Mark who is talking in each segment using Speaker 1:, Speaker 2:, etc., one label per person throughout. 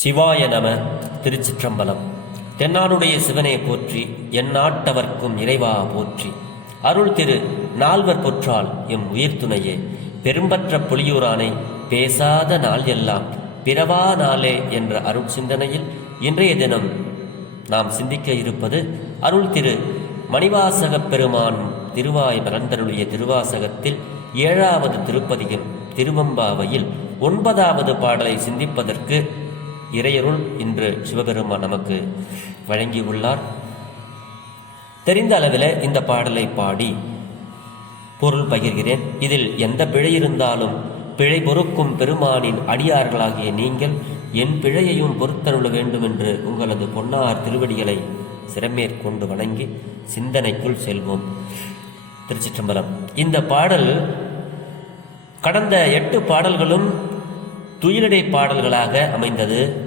Speaker 1: சிவாய நம திருச்சிற்றம்பலம். தென்னாடுடைய சிவனை போற்றி எந்நாட்டவர்க்கும் இறைவா போற்றி. அருள் திரு நால்வர் பொற்றால் எம் உயிர் துணையே. பெரும்பற்ற புலியூரானை பேசாத நாள் எல்லாம் பிறவா நாளே என்ற அருள் சிந்தனையில் இன்றைய தினம் நாம் சிந்திக்க இருப்பது அருள் திரு மணிவாசகப் பெருமான் திருவாய் மலர்ந்தருளிய திருவாசகத்தில் ஏழாவது திருப்பதிகம் திருவம்பாவையில் ஒன்பதாவது பாடலை சிந்திப்பதற்கு இறையருள் இன்று சிவபெருமான் நமக்கு வழங்கியுள்ளார். தெரிந்த அளவில் இந்த பாடலை பாடி பொருள் பகிர்கிறேன். இதில் எந்த பிழை இருந்தாலும் பிழை பொறுக்கும் பெருமானின் அடியார்களாகிய நீங்கள் என் பிழையையும் பொறுத்தருள வேண்டும் என்று உங்களது பொன்னார் திருவடிகளை சிறமேற்கொண்டு வணங்கி சிந்தனைக்குள் செல்வோம். திருச்சிற்றம்பலம். இந்த பாடல் கடந்த எட்டு பாடல்களும் துயிலடை பாடல்களாக அமைந்தது.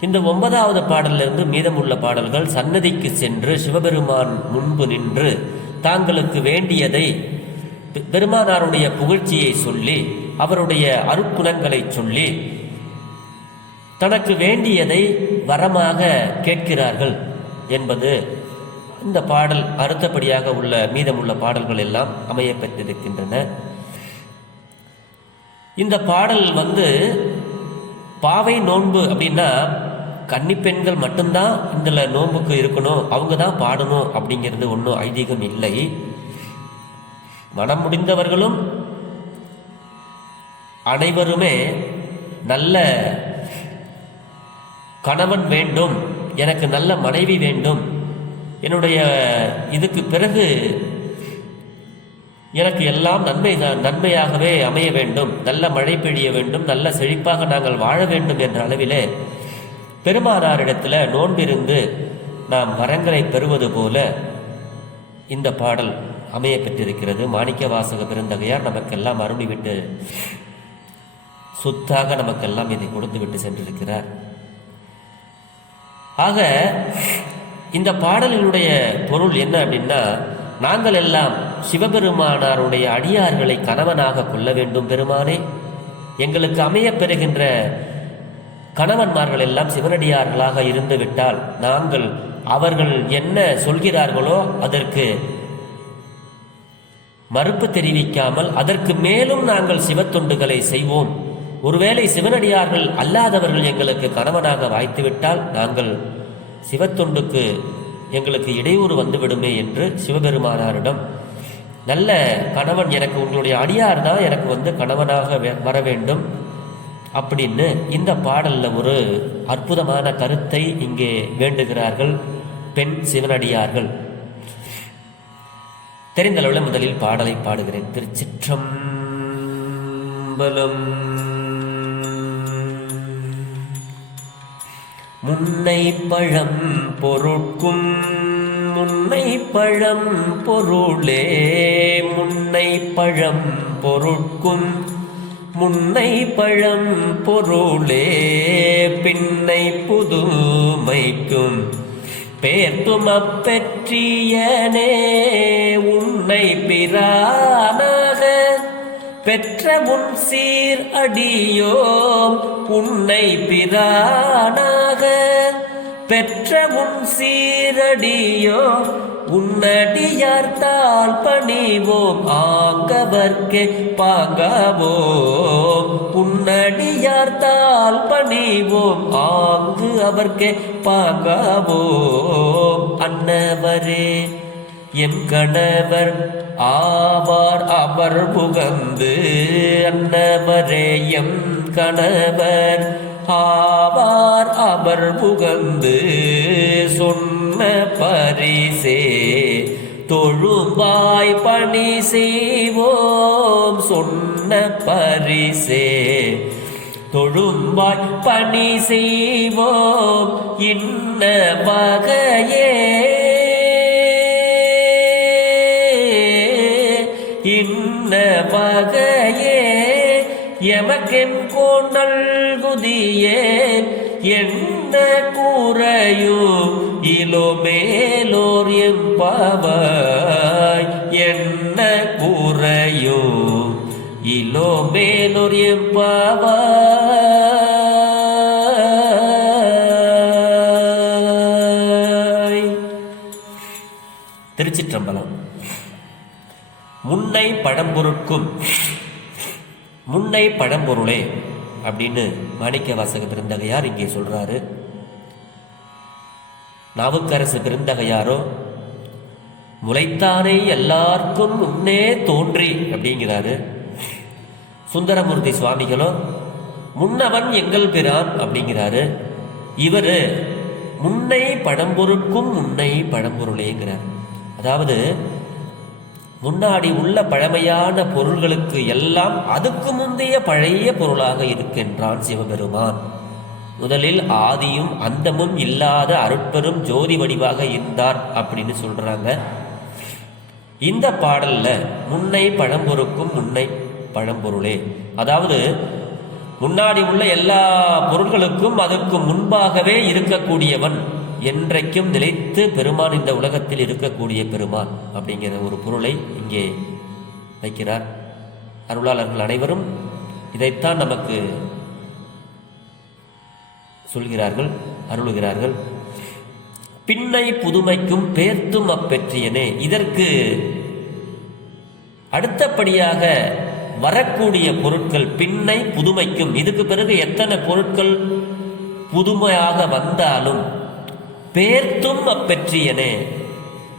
Speaker 1: இந்த ஒன்பதாவது பாடலிலிருந்து மீதமுள்ள பாடல்கள் சன்னதிக்கு சென்று சிவபெருமான் முன்பு நின்று தாங்களுக்கு வேண்டியதை பெ- பெருமானாருடைய புகழ்ச்சியை சொல்லி அவருடைய அருட்குணங்களை சொல்லி தனக்கு வேண்டியதை வரமாக கேட்கிறார்கள் என்பது இந்த பாடல் அடுத்தபடியாக உள்ள மீதமுள்ள பாடல்கள் எல்லாம் அமைய பெற்றிருக்கின்றன. இந்த பாடல் வந்து பாவை நோன்பு அப்படின்னா கன்னி பெண்கள் மட்டும்தான் இதில் நோன்புக்கு இருக்கணும் அவங்க தான் பாடணும் அப்படிங்கிறது ஒன்றும் ஐதீகம் இல்லை. மனம் முடிந்தவர்களும் அனைவருமே நல்ல கணவன் வேண்டும் எனக்கு நல்ல மனைவி வேண்டும். என்னுடைய இதுக்கு பிறகு எனக்கு எல்லாம் நன்மை நன்மையாகவே அமைய வேண்டும். நல்ல மழை பெய்ய வேண்டும் நல்ல செழிப்பாக நாங்கள் வாழ வேண்டும் என்ற அளவிலே பெருமானாரிடத்தில் நோன்பிருந்து நாம் வரங்களை பெறுவது போல இந்த பாடல் அமைய பெற்றிருக்கிறது. மாணிக்க வாசக பெருந்தகையார் நமக்கெல்லாம் அருளிவிட்டு சொத்தாக நமக்கெல்லாம் இதை கொடுத்து விட்டு சென்றிருக்கிறார். ஆக இந்த பாடலினுடைய பொருள் என்ன அப்படின்னா நாங்கள் எல்லாம் சிவபெருமானாருடைய அடியார்களை கணவனாக கொள்ள வேண்டும் பெருமானே. எங்களுக்கு அமையப் பெறுகின்ற கணவன்மார்கள் எல்லாம் சிவனடியார்களாக இருந்துவிட்டால் நாங்கள் அவர்கள் என்ன சொல்கிறார்களோ அதற்கு மறுப்பு தெரிவிக்காமல் அதற்கு மேலும் நாங்கள் சிவத்தொண்டுகளை செய்வோம். ஒருவேளை சிவனடியார்கள் அல்லாதவர்கள் எங்களுக்கு கணவனாக வாய்த்துவிட்டால் நாங்கள் சிவத்தொண்டுக்கு எங்களுக்கு இடையூறு வந்துவிடுமே என்று சிவபெருமானாரிடம் நல்ல கணவன் எனக்கு உங்களுடைய அடியார் தான் எனக்கு வந்து கணவனாக வர வேண்டும். அப்படின்னு இந்த பாடலில் ஒரு அற்புதமான கருத்தை இங்கே வேண்டுகிறார்கள் பெண் சிவனடியார்கள். தெரிந்த அளவில் முதலில் பாடலை பாடுகிறேன். திருச்சிற்றம்பலம் முன்னை பழம் பொருட்கும் முன்னை பழம் பொருளே முன்னை பழம் பொருட்கும் முன்னை பழம் பொருளே பின்னை புதுமைக்கும். பேர்த்தும் அப்பெற்றியனே உன்னை பிரானாக. பெற்ற உன் சீர் அடியோம் உன்னை பிரானாக. பெற்ற உன் சீரடியோ உன்னடியார்த்தால் பணிவோம் ஆங்கவர்க்கே பாங்காவோம் உன்னடியார்த்தால் பணிவோம் ஆங்கு அவர்க்கே பாங்காவோம் அன்னவரே எம் கணவர் ஆவார் அவர் புகந்து. அன்னவரே எம் கணவர் ஆவார் அவர் புகந்து. சொன்ன பரிசு தொழும்பாய் பணி செய்வோம் சொன்ன பரிசே. தொழும்பாய் பணி செய்வோம் இன்ன வகையே. இன்ன வகையே. எமக்கென் கோண்டல் குதியே. என்ன கூறையோ இலோ எம்பாவாய் என்ன கூறையோ? இலோ மேலோர் எம்பாவாய் திருச்சிற்றம்பலம். முன்னை படம்பொருட்கும் முன்னை படம்பொருளே அப்படின்னு மாணிக்க வாசக பெருந்தகையார் இங்கே சொல்றாரு. நாவுக்கரசு பெருந்தகையாரோ முளைத்தானே எல்லாருக்கும் முன்னே தோன்றி அப்படிங்கிறாரு. சுந்தரமூர்த்தி சுவாமிகளோ முன்னவன் எங்கள் பிரான் அப்படிங்கிறாரு. இவர் முன்னை பழம்பொருட்கும் முன்னை பழம்பொருளேங்கிறார். அதாவது முன்னாடி உள்ள பழமையான பொருள்களுக்கு எல்லாம் அதுக்கு முந்தைய பழைய பொருளாக இருக்கின்றான் சிவபெருமான். முதலில் ஆதியும் அந்தமும் இல்லாத அருட்பெரும் ஜோதி வடிவாக இருந்தார் அப்படின்னு சொல்றாங்க. இந்த பாடலில் முன்னை பழம்பொருக்கும் முன்னை பழம்பொருளே. அதாவது முன்னாடி உள்ள எல்லா பொருள்களுக்கும் அதற்கு முன்பாகவே இருக்கக்கூடியவன் என்றைக்கும் நிலைத்து பெருமான் இந்த உலகத்தில் இருக்கக்கூடிய பெருமான் அப்படிங்கிற ஒரு பொருளை இங்கே வைக்கிறார். அருளாளர்கள் அனைவரும் இதைத்தான் நமக்கு சொல்கிறார்கள் அருளுகிறார்கள். பின்னை புதுமைக்கும் பேர்த்தும் அப்பெற்றியனே. இதற்கு அடுத்தபடியாக வரக்கூடிய பொருட்கள் பின்னை புதுமைக்கும். இதுக்கு பிறகு எத்தனை பொருட்கள் புதுமையாக வந்தாலும் பேர்த்தும் அப்பெற்றியனே.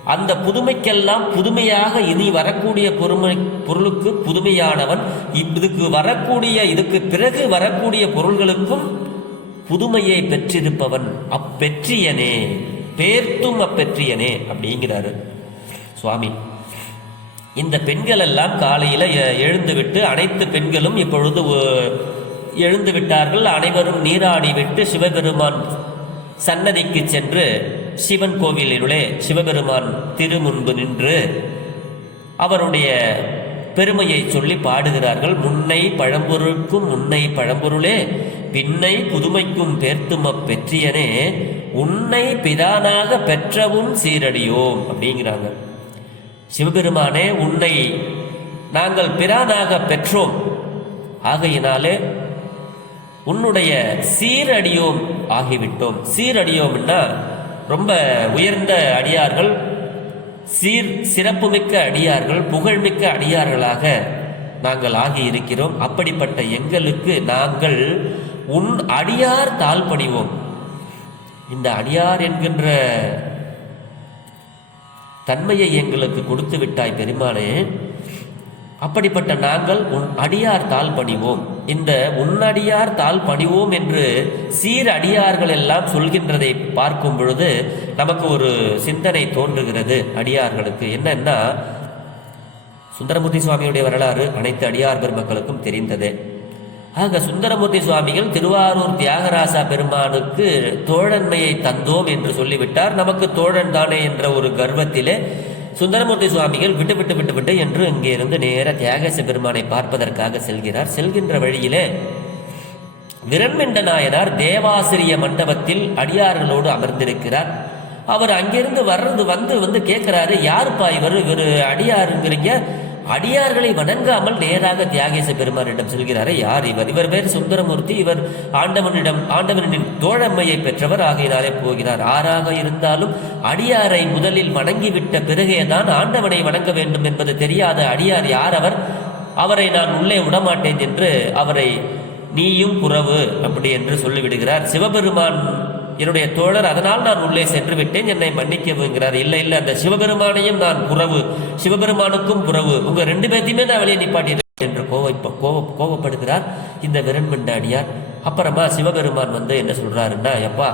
Speaker 1: அந்த புதுமைக்கெல்லாம் புதுமையாக இனி வரக்கூடிய பொறுமை பொருளுக்கு புதுமையானவன். இதுக்கு வரக்கூடிய இதுக்கு பிறகு வரக்கூடிய பொருள்களுக்கும் புதுமையை பெற்றிருப்பவன் அப்பெற்றியனே. பேர்த்தும் அப்பெற்றியனே அப்படிங்கிறாரு சுவாமி. இந்த பெண்கள் எல்லாம் காலையில் எழுந்துவிட்டு அனைத்து பெண்களும் இப்பொழுது எழுந்து விட்டார்கள் அனைவரும் நீராடி விட்டு சிவபெருமான் சன்னதிக்கு சென்று சிவன் கோவிலினுள்ளே சிவபெருமான் திருமுன்பு நின்று அவருடைய பெருமையை சொல்லி பாடுகிறார்கள். முன்னை பழம்பொருளுக்கும் முன்னை பழம்பொருளே பின்னை புதுமைக்கும் பேர்த்துமப் பெற்றியனே உன்னை பிரானாக பெற்றவும் சீரடியோம் அப்படிங்கிறாங்க. சிவபெருமானே உன்னை நாங்கள் பிரானாக பெற்றோம். ஆகையினாலே உன்னுடைய சீரடியோம் ஆகிவிட்டோம். சீரடியோம்னா ரொம்ப உயர்ந்த அடியார்கள் சீர் சிறப்புமிக்க அடியார்கள் புகழ்மிக்க அடியார்களாக நாங்கள் ஆகி இருக்கிறோம் அப்படிப்பட்ட எங்களுக்கு நாங்கள் உன் அடியார் தாழ்படிவோம் இந்த அடியார் என்கின்ற தன்மையை எங்களுக்கு கொடுத்து விட்டாய் பெருமானே அப்படிப்பட்ட நாங்கள் உன் அடியார் தாள் பணிவோம். இந்த உன்னடியார் தாள் பணிவோம் என்று சீர் அடியார்கள் எல்லாம் சொல்கின்றதை பார்க்கும் பொழுது நமக்கு ஒரு சிந்தனை தோன்றுகிறது அடியார்களுக்கு. என்னன்னா சுந்தரமூர்த்தி சுவாமியுடைய வரலாறு அனைத்து அடியார் பெருமக்களுக்கும் தெரிந்ததே. ஆக சுந்தரமூர்த்தி சுவாமிகள் திருவாரூர் தியாகராசா பெருமானுக்கு தோழன்மையை தந்தோம் என்று சொல்லிவிட்டார். நமக்கு தோழன் தானே என்ற ஒரு கர்வத்திலே சுந்தரமூர்த்தி சுவாமிகள் விட்டு விட்டு விட்டு விட்டு என்று இங்கே இருந்து நேர தியாகச பெருமானை பார்ப்பதற்காக செல்கிறார். செல்கின்ற வழியிலே விரண்மெண்ட நாயனார் தேவாசிரிய மண்டபத்தில் அடியார்களோடு அமர்ந்திருக்கிறார். அவர் அங்கிருந்து வர்றது வந்து வந்து கேட்கிறாரு யாருப்பா இவர்? இவர் அடியாருங்கிறீங்க. அடியார்களை வணங்காமல் நேராக தியாகேச பெருமானிடம் செல்கிறாரே யார் இவர்? இவர் பேர் சுந்தரமூர்த்தி இவர் ஆண்டவனிடம் ஆண்டவனின் தோழமையை பெற்றவர் ஆகையினாலே போகிறார். ஆறாக இருந்தாலும் அடியாரை முதலில் வணங்கிவிட்ட பிறகேதான் ஆண்டவனை வணங்க வேண்டும் என்பது தெரியாத அடியார் யார் அவர்? அவரை நான் உள்ளே விடமாட்டேன் என்று அவரை நீயும் புறவு அப்படி என்று சொல்லிவிடுகிறார். சிவபெருமான் என்னுடைய தோழர் அதனால் நான் உள்ளே சென்று விட்டேன் என்னை மன்னிக்கவுங்கிறார். இல்லை இல்லை அந்த சிவபெருமானையும் நான் புறவு சிவபெருமானுக்கும் புறவு. உங்க ரெண்டு பேர்த்தையுமே நான் வெளியே நிப்பாட்டிடுறேன் என்று கோவை கோவ கோபப்படுகிறார் இந்த விரண்மண்ட அடியார் அப்புறமா சிவபெருமான் வந்து என்ன சொல்றாருன்னா எப்பா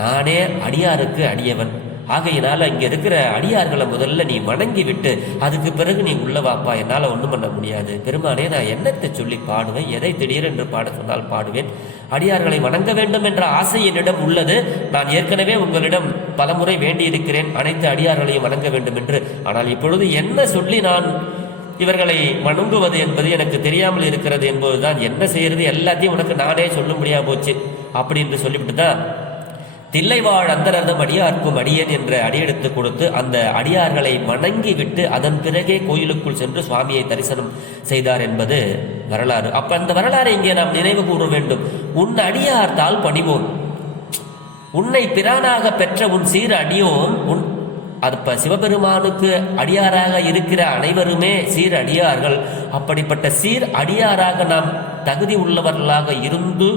Speaker 1: நானே அடியாருக்கு அடியவன். ஆகையினால இங்க இருக்கிற அடியார்களை முதல்ல நீ வணங்கி விட்டு அதுக்கு பிறகு நீ உள்ள வாப்பா. என்னால ஒண்ணும் பண்ண முடியாது. பெருமானே நான் என்னத்தை சொல்லி பாடுவேன்? எதை திடீரென்று பாட சொன்னால் பாடுவேன்? அடியார்களை வணங்க வேண்டும் என்ற ஆசை என்னிடம் உள்ளது. நான் ஏற்கனவே உங்களிடம் பலமுறை வேண்டியிருக்கிறேன். அனைத்து அடியார்களையும் வணங்க வேண்டும் என்று. ஆனால் இப்பொழுது என்ன சொல்லி நான் இவர்களை வணங்குவது என்பது எனக்கு தெரியாமல் இருக்கிறது என்பதுதான். என்ன செய்யறது? எல்லாத்தையும் உனக்கு நானே சொல்ல முடியாம போச்சு. அப்படின்னு சொல்லிவிட்டு தான் தில்லைவாழ் அந்தரதம் அடியார்க்கும் அடியன் என்ற அடியெடுத்து கொடுத்து அந்த அடியார்களை வணங்கி விட்டு அதன் பிறகே கோயிலுக்குள் சென்று சுவாமியை தரிசனம் செய்தார் என்பது வரலாறு. அப்ப அந்த வரலாறை இங்கே நாம் நினைவு கூற வேண்டும். உன் அடியார்த்தால் பணிவோம் உன்னை பிரானாக பெற்ற உன் சீர் அடியோம் உன் அப்ப சிவபெருமானுக்கு அடியாராக இருக்கிற அனைவருமே சீர் அடியார்கள். அப்படிப்பட்ட சீர் அடியாராக நாம் தகுதி உள்ளவர்களாக இருந்து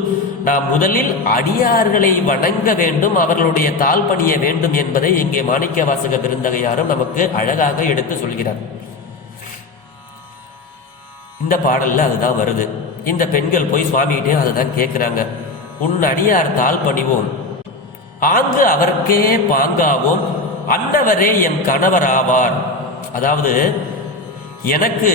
Speaker 1: நாம் முதலில் அடியார்களை வணங்க வேண்டும் அவர்களுடைய தாழ் பணிய வேண்டும் என்பதை இங்கே மாணிக்க வாசக விருந்தகையாரும் நமக்கு அழகாக எடுத்து சொல்கிறார். இந்த பாடல்ல அதுதான் வருது. இந்த பெண்கள் போய் சுவாமிகிட்டே அதுதான் கேட்குறாங்க உன் அடியார் தாழ் பணிவோம். ஆங்கு அவர்க்கே பாங்காவோம். அன்னவரே என் கணவராவார் அதாவது எனக்கு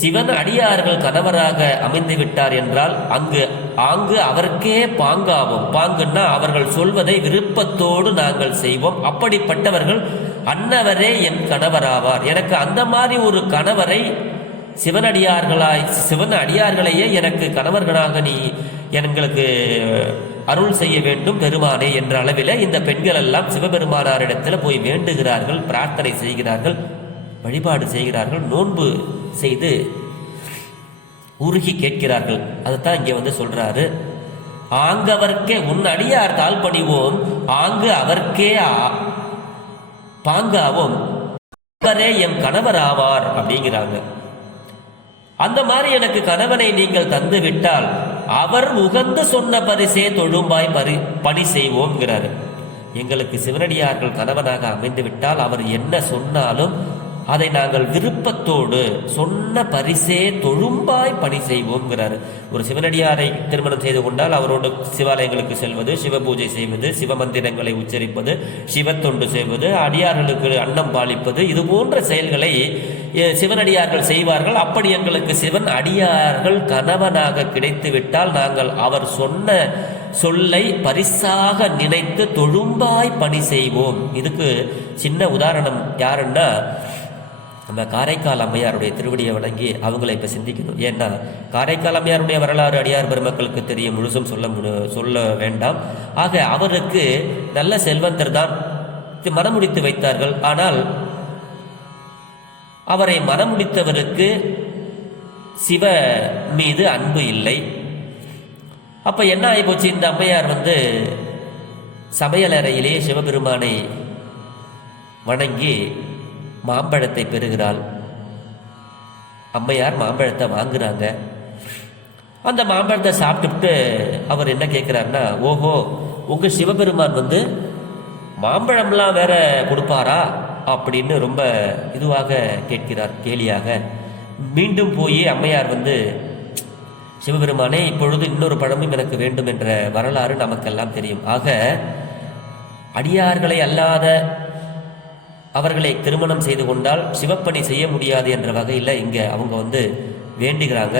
Speaker 1: சிவன் அடியார்கள் கணவராக அமைந்து விட்டார் என்றால் அங்கு ஆங்கு அவருக்கே பாங்காகும். பாங்குன்னா அவர்கள் சொல்வதை விருப்பத்தோடு நாங்கள் செய்வோம். அப்படிப்பட்டவர்கள் அன்னவரே என் கணவராவார். எனக்கு அந்த மாதிரி ஒரு கணவரை சிவனடியார்களாய் சிவன் அடியார்களையே எனக்கு கணவர்களாக நீ எங்களுக்கு அருள் செய்ய வேண்டும் பெருமானே என்ற அளவில் இந்த பெண்கள் எல்லாம் சிவபெருமானாரிடத்தில் போய் வேண்டுகிறார்கள் பிரார்த்தனை செய்கிறார்கள் வழிபாடு செய்கிறார்கள் நோன்பு செய்து உருகி கேட்கிறார்கள். அதைத்தான் இங்கே வந்து சொல்றாரு. ஆங்கவர்க்கே உன் அடியார் தாழ் பணிவோம் ஆங்கு அவர்க்கே ஆ- பாங்காவும். அவரே என் கணவர் ஆவார் அப்படிங்கிறாங்க. அந்த மாதிரி எனக்கு கணவனை நீங்கள் தந்து விட்டால் அவர் உகந்து சொன்ன பரிசே தொழும்பாய் பரி பணி செய்வோம்ங்கிறாரு. எங்களுக்கு சிவனடியார்கள் கணவனாக அமைந்து விட்டால் அவர் என்ன சொன்னாலும் அதை நாங்கள் விருப்பத்தோடு சொன்ன பரிசே தொழும்பாய் பணி செய்வோம்ங்கிறாரு. ஒரு சிவனடியாரை திருமணம் செய்து கொண்டால் அவரோடு சிவாலயங்களுக்கு செல்வது சிவ பூஜை செய்வது சிவ மந்திரங்களை உச்சரிப்பது சிவத்தொண்டு செய்வது அடியார்களுக்கு அன்னம் பாலிப்பது இது போன்ற செயல்களை சிவனடியார்கள் செய்வார்கள். அப்படி எங்களுக்கு சிவன் அடியார்கள் கணவனாக கிடைத்துவிட்டால் நாங்கள் அவர் சொன்ன சொல்லை பரிசாக நினைத்து தொழும்பாய் பணி செய்வோம். இதுக்கு சின்ன உதாரணம் யாருன்னா நம்ம காரைக்கால் அம்மையாருடைய திருவடியை வணங்கி அவங்கள இப்போ சிந்திக்கணும். ஏன்னா காரைக்கால் அம்மையாருடைய வரலாறு அடியார் பெருமக்களுக்கு தெரியும் முழுசும் சொல்ல முடி- சொல்ல வேண்டாம். ஆக அவருக்கு நல்ல செல்வந்தர் தான் மனமுடித்து வைத்தார்கள். ஆனால் அவரை மனமுடித்தவருக்கு சிவ மீது அன்பு இல்லை. அப்போ என்ன ஆகிப்போச்சு இந்த அம்மையார் வந்து சமையலறையிலே சிவபெருமானை வணங்கி மாம்பழத்தை பெறுகிறாள். அம்மையார் மாம்பழத்தை வாங்குறாங்க. அந்த மாம்பழத்தை சாப்பிட்டுட்டு அவர் என்ன கேட்குறாருன்னா ஓஹோ உங்கள் சிவபெருமான் வந்து மாம்பழம்லாம் வேற கொடுப்பாரா? அப்படின்னு ரொம்ப இதுவாக கேட்கிறார் கேலியாக. மீண்டும் போய் அம்மையார் வந்து சிவபெருமானே இப்பொழுது இன்னொரு பழமும் எனக்கு வேண்டும் என்ற வரலாறு நமக்கெல்லாம் தெரியும். ஆக அடியார்களை அல்லாத அவர்களை திருமணம் செய்து கொண்டால் சிவப்பணி செய்ய முடியாது என்ற வகையில் இங்கே அவங்க வந்து வேண்டுகிறாங்க.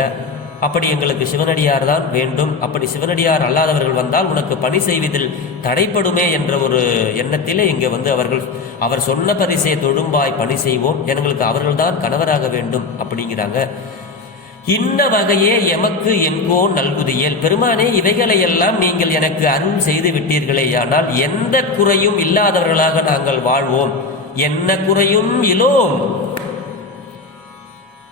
Speaker 1: அப்படி எங்களுக்கு சிவனடியார் தான் வேண்டும். அப்படி சிவனடியார் அல்லாதவர்கள் வந்தால் உனக்கு பணி செய்வதில் தடைப்படுமே என்ற ஒரு எண்ணத்திலே இங்கே வந்து அவர்கள் அவர் சொன்ன பரிசை தொழும்பாய் பணி செய்வோம். எங்களுக்கு அவர்கள்தான் கணவராக வேண்டும். அப்படிங்கிறாங்க. இன்ன வகையே எமக்கு எங்கோ நல்குதியல். பெருமானே இவைகளை எல்லாம் நீங்கள் எனக்கு அருள் செய்து விட்டீர்களே. ஆனால் எந்த குறையும் இல்லாதவர்களாக நாங்கள் வாழ்வோம். என்ன குறையும் இலோம்?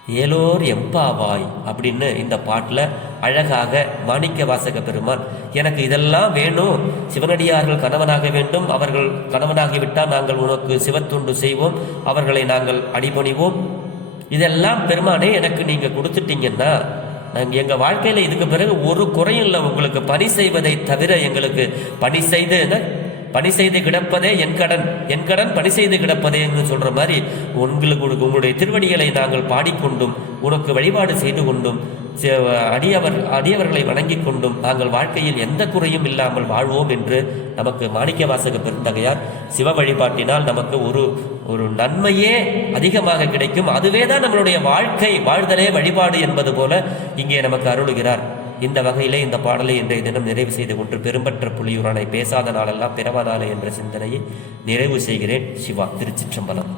Speaker 1: ஏலோர் எம்பாவாய் அப்படின்னு இந்த பாட்டில் அழகாக மாணிக்க வாசக பெருமான் எனக்கு இதெல்லாம் வேணும். சிவனடியார்கள் கணவனாக வேண்டும். அவர்கள் கணவனாகிவிட்டால் நாங்கள் உனக்கு சிவத்துண்டு செய்வோம். அவர்களை நாங்கள் அடிபணிவோம். இதெல்லாம் பெருமானே எனக்கு நீங்கள் கொடுத்துட்டீங்கன்னா நாங்கள் எங்கள் வாழ்க்கையில் இதுக்கு பிறகு ஒரு குறையும் இல்லை. உங்களுக்கு பணி செய்வதை தவிர எங்களுக்கு பணி செய்து என்ன? பணி செய்து கிடப்பதே என் கடன் என் கடன் பணி செய்து கிடப்பதேன்னு சொல்ற மாதிரி உங்களுக்கு உங்களுடைய திருவடிகளை நாங்கள் பாடிக்கொண்டும் உனக்கு வழிபாடு செய்து கொண்டும் அடியவர் அடியவர்களை வணங்கிக் கொண்டும் நாங்கள் வாழ்க்கையில் எந்த குறையும் இல்லாமல் வாழ்வோம் என்று நமக்கு மாணிக்க வாசக பெருந்தகையார் சிவ வழிபாட்டினால் நமக்கு ஒரு ஒரு நன்மையே அதிகமாக கிடைக்கும். அதுவே தான் நம்மளுடைய வாழ்க்கை வாழ்தலே வழிபாடு என்பது போல இங்கே நமக்கு அருளுகிறார். இந்த வகையிலே இந்த பாடலை இன்றைய தினம் நிறைவு செய்து கொண்டு பெரும்பற்ற புலியூரானை பேசாத நாளெல்லாம் பிறவ என்ற சிந்தனையை நிறைவு செய்கிறேன். சிவா திருச்சிற்றம்பலம்.